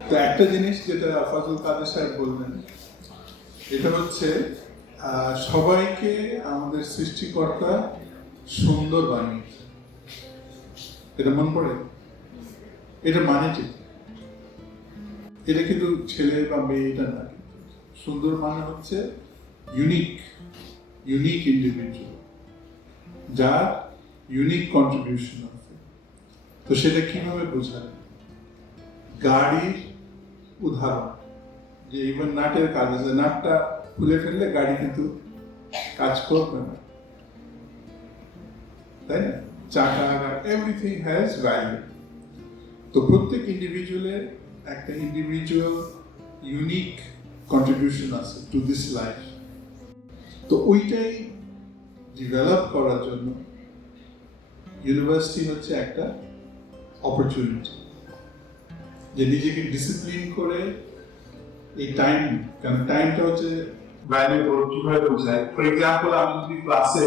তো একটা জিনিস যেটা ফজল কাদের সাহেব বললেন, এটা হচ্ছে সবাইকে আমাদের সৃষ্টিকর্তা সুন্দর বানিয়েছে। এটা মনে পড়ে? এটা মানে কি? এটা কিন্তু ছেলে বা মেয়ে এটা না, সুন্দর মানে হচ্ছে ইউনিক ইন্ডিভিজুয়াল, যার ইউনিক কন্ট্রিবিউশন আছে। তো সেটা কিভাবে বোঝাবে? গাড়ির উদাহরণ, যে ইভেন নাটের কাজ আছে, নাটটা খুলে ফেললে গাড়ি কিন্তু কাজ করবে না, তাই না? চাকা, এভরিথিং হ্যাজ ভ্যালু। তো প্রত্যেক ইন্ডিভিজুয়ালের একটা ইন্ডিভিজুয়াল ইউনিক কন্ট্রিবিউশন আছে টু দিস লাইফ। তো ওইটাই ডেভেলপ করার জন্য ইউনিভার্সিটি হচ্ছে একটা অপরচুনিটি, যে নিজেকে ডিসিপ্লিন করে এই টাইম, কারণ টাইমটা হচ্ছে ভ্যালুয়েবল। কিভাবে বোঝায়? ফর এক্সাম্পল, আমি যদি ক্লাসে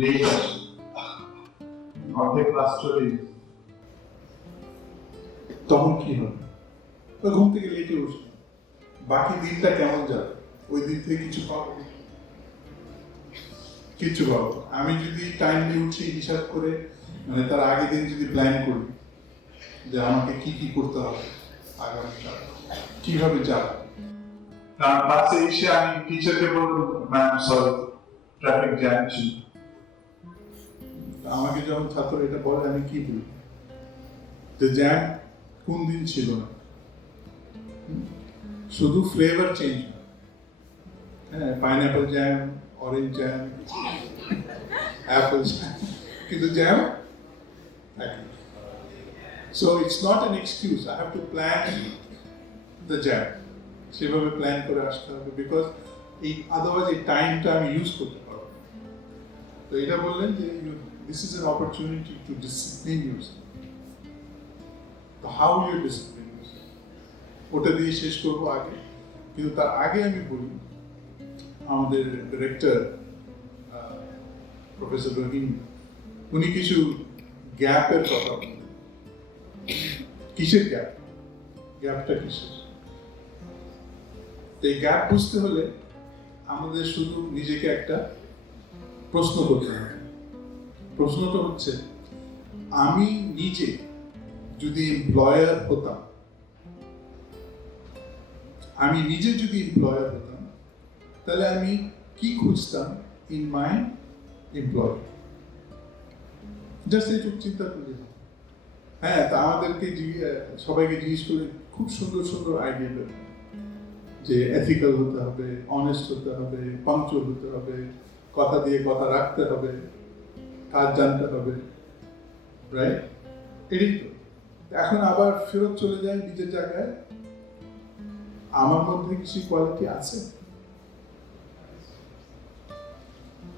লেট আসি, অর্ধেক ক্লাস চলে গেছে, তখন কি হবে? ঘুম থেকে লেটে উঠি, বাকি দিনটা কেমন যাবে? ওই দিন থেকে কিছু পাবো? কিচ্ছু পাবো। আমি যদি টাইমলি উঠি, হিসাব করে, মানে তার আগের দিন যদি প্ল্যান করি যে আমাকে কি কি করতে হবে আগামীকাল, কিভাবে যাব, কারণ বাসে এসে আমি টিচারকে বলবো, ম্যাম সরি ট্রাফিক জ্যাম ছিল। আমাকে যখন ছাত্র এটা বলে, আমি কি বলি? যে জ্যাম কোন দিন ছিল না, শুধু ফ্লেভার চেঞ্জ। হ্যাঁ, pineapple jam, orange jam, Apple jam, কিন্তু জ্যাম একই। So it's not an excuse. I have to plan the jam. সেভাবে প্ল্যান করে আসতে হবে, বিকজ এই আদারওয়াইজ এই টাইমটা আমি ইউজ করতে পারবো। তো এটা বললেন যে this is an opportunity to discipline yourself. তো হাউ ইউ ডিসিপ্লিন ইউরসেলফ, ওটা দিয়ে শেষ করবো আগে। কিন্তু তার আগে আমি বলি, আমাদের ডিরেক্টর প্রফেসর রহিম, উনি কিছু গ্যাপের কথা বলেন। কিসের গ্যাপ? গ্যাপটা কিসের? এই গ্যাপ বুঝতে হলে আমাদের শুধু নিজেকে একটা প্রশ্ন করতে হবে। প্রশ্নটা হচ্ছে, আমি নিজে যদি এমপ্লয়ার হতাম, তাহলে আমি কি খুঁজতাম ইন মাই এমপ্লয়? জাস্ট এইটুকু চিন্তা করি। হ্যাঁ, তা আমাদেরকে সবাইকে জিজ্ঞেস করে খুব সুন্দর সুন্দর আইডিয়া দেবে, যে এথিক্যাল হতে হবে, অনেস্ট হতে হবে, পাংচুয়াল হতে হবে, কথা দিয়ে কথা রাখতে হবে, কাজ জানতে হবে, রাইট? এটাই তো। এখন আবার ফেরত চলে যায় নিজের জায়গায়, আমার মধ্যে কিছু কোয়ালিটি আছে,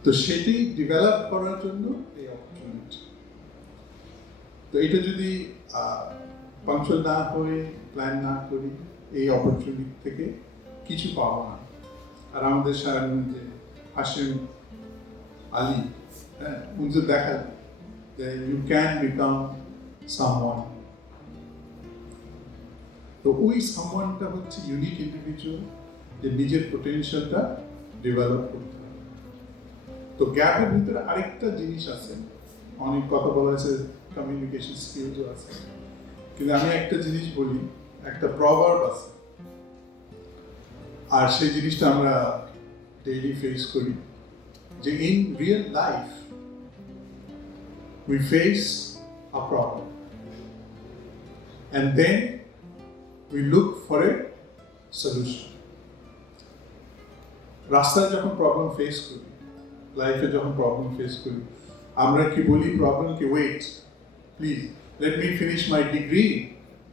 তো সেটি ডেভেলপ করার জন্য এই অপরচুনিটি। তো এটা যদি পাংচুয়াল না হয়ে প্ল্যান না করি, এই অপরচুনিটি থেকে কিছু পাবো না। আর আমাদের যে হাশিম আলী, হ্যাঁ, উনি তো দেখান যে ইউ ক্যান বিকাম সামওয়ান। তো ওই সামওয়ানটা হচ্ছে ইউনিক ইন্ডিভিজুয়াল, যে নিজের পোটেনশিয়ালটা ডেভেলপ করতে হবে। তো গ্যাপের ভিতরে আরেকটা জিনিস আছে, অনেক কথা বলা হয়েছে, কমিউনিকেশন স্কিলসও আছে, কিন্তু আমি একটা জিনিস বলি, একটা প্রভার্ব আছে, আর সেই জিনিসটা আমরা ডেইলি ফেস করি, যে in real life we face a problem and then we look for a solution. রাস্তায় যখন প্রবলেম ফেস করি, লাইফে যখন প্রবলেম ফেস করি, আমরা কি বলি প্রবলেমকে, wait please let me finish my degree,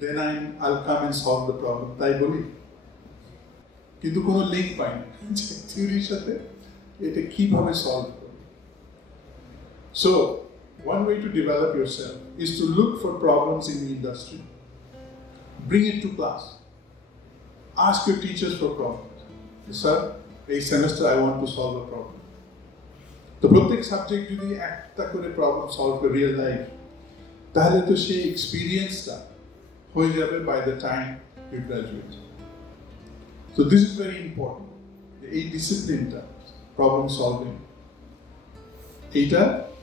then I'll come and solve the problem, তাই বলি। কিন্তু কোনো লিঙ্ক পাই না যে থিওরির সাথে এটা কিভাবে সলভ করবে। So one way to develop yourself is to look for problems in the industry. Bring it to class. Ask your teachers for problems. Sir, এই semester I want to solve a problem. তো প্রত্যেক subject যদি একটা করে problem solve করে real life, তাহলে তো সেই এক্সপিরিয়েন্সটা হয়ে যাবে by the time you graduate. So this is very important. এই ডিসিপ্লিনটা, প্রবলেম সলভিং,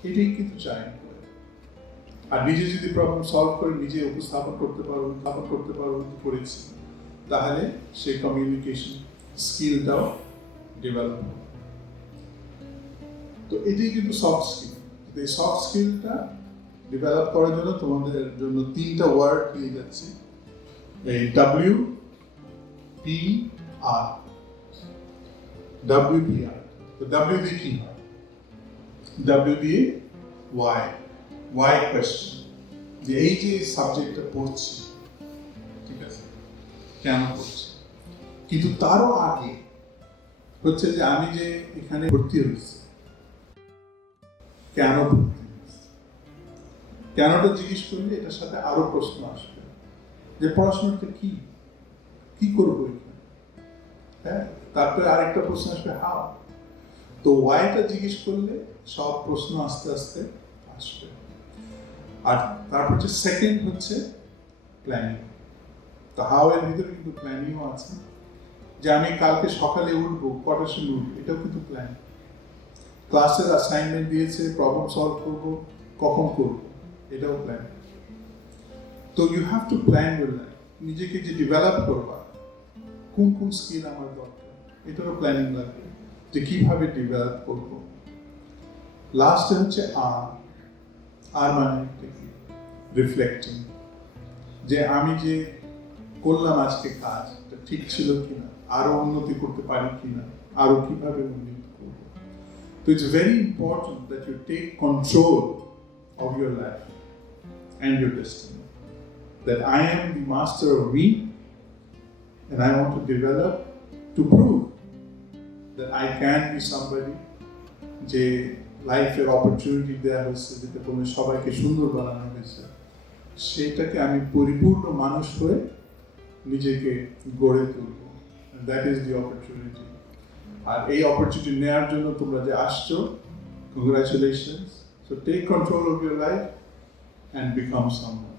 এটাই কিন্তু চাই। আর নিজে যদি প্রবলেম সলভ করে নিজে উপস্থাপন করতে পারো করেছি, তাহলে সে কমিউনিকেশন স্কিলটাও ডেভেলপ হবে। তো এটাই কিন্তু সফট স্কিল। এই সফট স্কিলটা ডেভেলপ করার জন্য তোমাদের জন্য 3টা ওয়ার্ড দিয়ে যাচ্ছি, এই WPR। WPR, তো W দিয়ে কি হয়? W দিয়ে why question, যে এই যে সাবজেক্টটা পড়ছি, ঠিক আছে, কেন পড়ছি? কিন্তু তারও আগে হচ্ছে যে আমি যে এখানে ভর্তি হয়েছি, কেন ভর্তি হয়েছি? কেনটা জিজ্ঞেস করলে এটার সাথে আরো প্রশ্ন আসবে, যে পড়াশোনাটা কি করবো এখানে, হ্যাঁ, তারপরে আরেকটা প্রশ্ন আসবে হাউ। তো ওয়াইটা জিজ্ঞেস করলে সব প্রশ্ন আস্তে আস্তে আসবে। আর তারপর হচ্ছে সেকেন্ড হচ্ছে প্ল্যানিং। তো হাউ এর ভিতরে কিন্তু প্ল্যানিংও আছে, যে আমি কালকে সকালে উঠবো, কটার সময় উঠবো, এটাও কিন্তু প্ল্যানিং। ক্লাসের অ্যাসাইনমেন্ট দিয়েছে, প্রবলেম সলভ করবো, কখন করবো, এটাও প্ল্যানিং। তো you have to plan your life. নিজেকে যে ডেভেলপ করবা, কোন স্কিল আমার দরকার, এটারও প্ল্যানিং লাগবে, যে কিভাবে ডেভেলপ করবো। লাস্টে হচ্ছে আর মানে রিফ্লেক্টিং, যে আমি যে করলাম আজকে কাজ, ঠিক ছিল কিনা, আরো উন্নতি করতে পারি কিনা, আরো কিভাবে উন্নতি করবো। তো it's very important that you take control of your life and your destiny. That I am the master of me, and I want to develop to prove that I can be somebody, যে লাইফের opportunity দেওয়া হয়েছে, যেটা কোনো সবাইকে সুন্দর বানানো হয়েছে, সেটাকে আমি পরিপূর্ণ মানুষ হয়ে নিজেকে গড়ে তুলব। That is the opportunity. আর এই অপরচুনিটি নেওয়ার জন্য তোমরা যে আসছো, congratulations. So take control of your life and become someone.